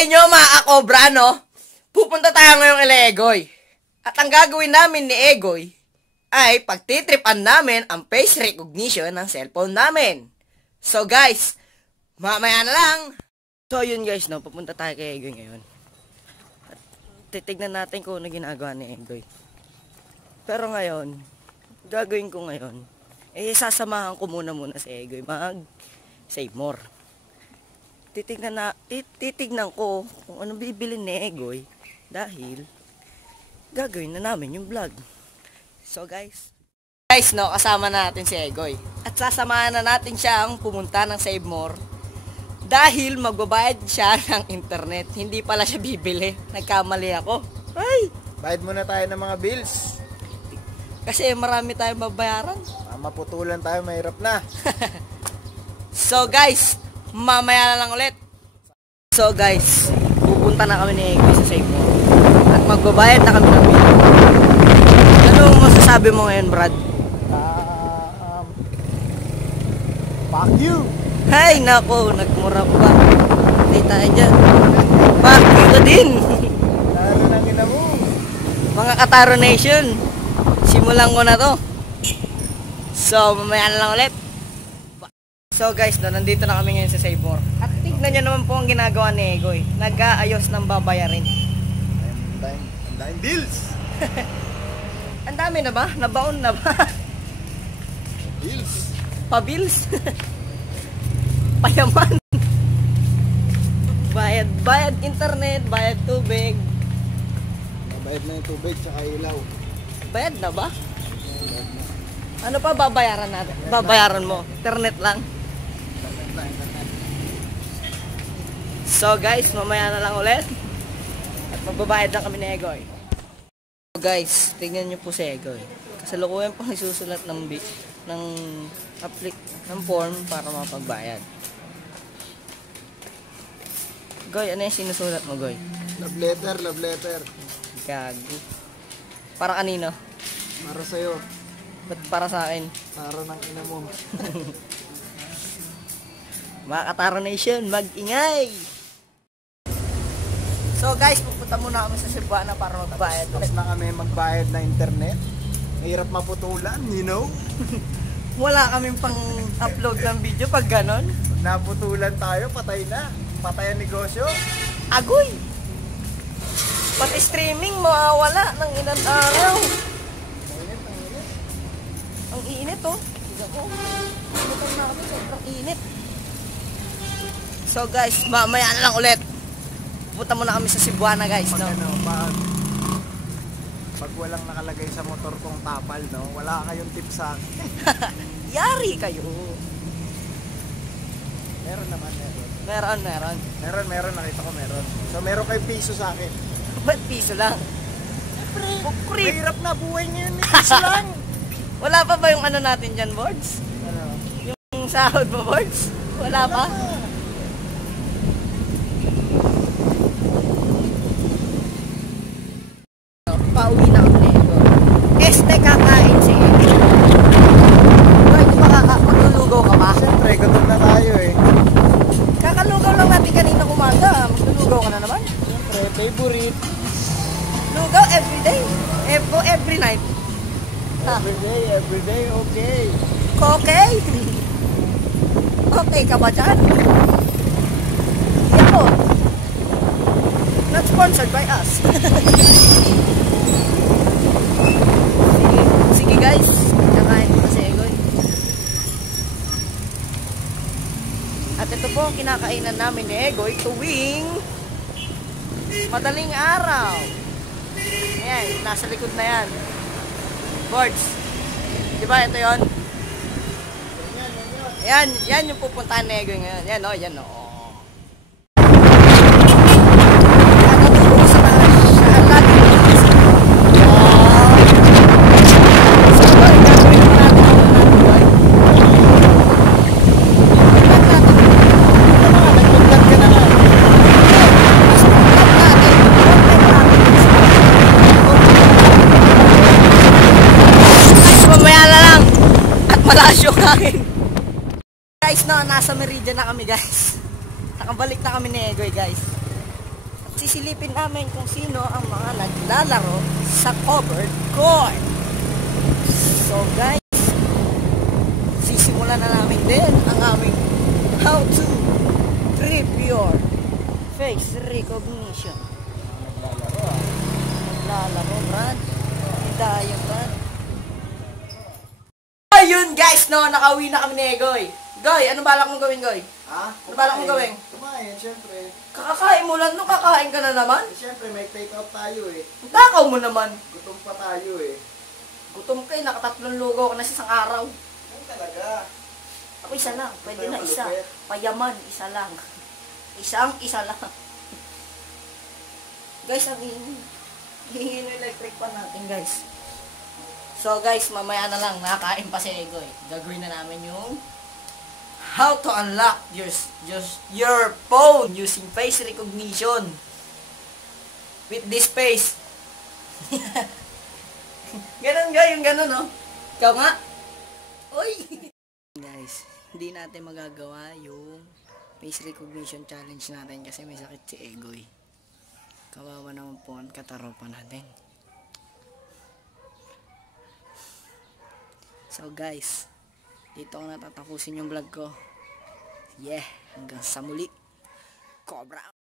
Inyo mga kakobra, no? Pupunta tayo ngayong Egoy. At ang gagawin namin ni Egoy ay pagtitripan namin ang face recognition ng cellphone namin. So guys, mamaya na lang. So yun guys, no? Pupunta tayo kay Egoy ngayon. At titignan natin kung ano ginagawa ni Egoy. Pero ngayon, gagawin ko ngayon, sasamahan ko muna si Egoy mag-save more. Titignan ko kung ano bibili ni Egoy dahil gagawin na namin yung vlog. So guys, no, kasama natin si Egoy at sasamahan na natin siyang pumunta ng Save More dahil magbabayad siya ng internet. Hindi pala siya bibili, nagkamali ako. Ay! Bayad muna tayo ng mga bills kasi marami tayong babayaran. Maputulan tayo, mahirap na. So guys, mamaya na lang ulit. So guys, pupunta na kami ni Egoy sa Save More at magbabayad na kami ng bill. Ano masasabi mo ngayon, Brad? Fuck you! Hay, nako, nagmura ko ba? Hindi tayo dyan. Fuck you ka din! Taro ng ina mo! Mga Kataro Nation, simulan ko na to. So, mamaya na lang ulit. So guys, nandito na kami ngayon sa Save More. At tignan nyo naman po ang ginagawa ni Egoy. Nag-aayos ng babayarin. Ang daming bills! Ang dami na ba? Nabaon na ba? Bills! Pa-bills? Payaman. Bayad internet, bayad tubig. Bayad na yung tubig tsaka ilaw. Bayad na ba? Ano pa babayaran natin? Babayaran mo? Internet lang? So guys, mamaya na lang ulit. At magbabayad lang kami ni Egoy. So guys, tingnan nyo po si Egoy. Kasalukuyan pang isusulat ng form para mapagbayad. Goy, ano yung sinusulat mo, Goy? Love letter, love letter. Gago. Para kanino? Para sa'yo. Ba't para sa akin? Para ng ina mo. Mga Kataro Nation, mag-ingay! So guys, pupunta muna kami sa Cebuana para magbayad. Tapos na kami magbayad na internet. Mahirap maputulan, you know? Wala kaming pang-upload ng video pag ganon. Pag naputulan tayo, patay na. Patay ang negosyo. Agoy! Pati streaming mawawala ng ilang araw. Ang init oh. Tignan ko. Butang na kami, sobrang init. So guys, mamaya na lang ulit. Pupunta muna kami sa Cebuana guys. Pag, no? Pag walang nakalagay sa motor kong tapal, no? Wala kayong tip sa akin. Yari kayo. Meron naman, meron. Meron. Nakita ko meron. So meron kayong piso sa akin. Ba't piso lang? Siyempre. Mahirap na buhay ngayon, piso lang. Wala pa ba yung ano natin dyan, boards? Ano? Yung sahod mo, boards? Wala pa? Pauwi na kami na ito. Kakain si Egoy. Boy, di ba maglulugaw ka ba? Siyempre, gutom na tayo eh. Kakalugaw lang natin kanina umaga. Maglulugaw ka na naman? Siyempre, favorite. Lugaw everyday. Every night. Everyday, okay. Okay? Okay ka ba dyan? Hindi ako. Not sponsored by us. Sige guys, kakain ko na si Egoy. At ito po ang kinakainan namin ni Egoy tuwing madaling araw. Ayan, nasa likod na yan. Boards. Diba ito yun? Yan yung pupuntahan ni Egoy ngayon. Yan o. Malakas yung hangin. Guys, no, nasa Meridian na kami guys. Nakabalik na kami ni Egoy guys. sisilipin namin kung sino ang mga naglalaro sa covered court. So guys, sisimulan na namin din ang aming how to trip your face recognition. Naglalaro, Brad. Tayo, Brad. Ayun guys, no, nakauwi na kami ni Egoy. Goy, ano balak mong gawin, Goy? Ha? Ano balak mong gawin? Kumain, syempre. Kakakain mo lang, no? Kakain ka na naman? Syempre, may take out tayo eh. Takaw mo naman. Gutom pa tayo eh. Gutom ka eh, nakatatlong lugaw ka na sa isang araw. Ano talaga? Ako isa lang, pwede na Ito yung isa. malupit. Payaman, isa lang. Isa lang. Guys, ang hihingi ng electric pa natin, guys. So guys, mamaya na lang, nakakain pa si Egoy. Gagawin na namin yung how to unlock your phone using face recognition with this face. Ganon guys, yung ganon, no? Ikaw nga. Uy! Guys, hindi natin magagawa yung face recognition challenge natin kasi may sakit si Egoy. Kawawa naman po ang kataropa natin. So guys, dito ko natatapusin yung vlog ko. Yeah, hanggang sa muli. Cobra!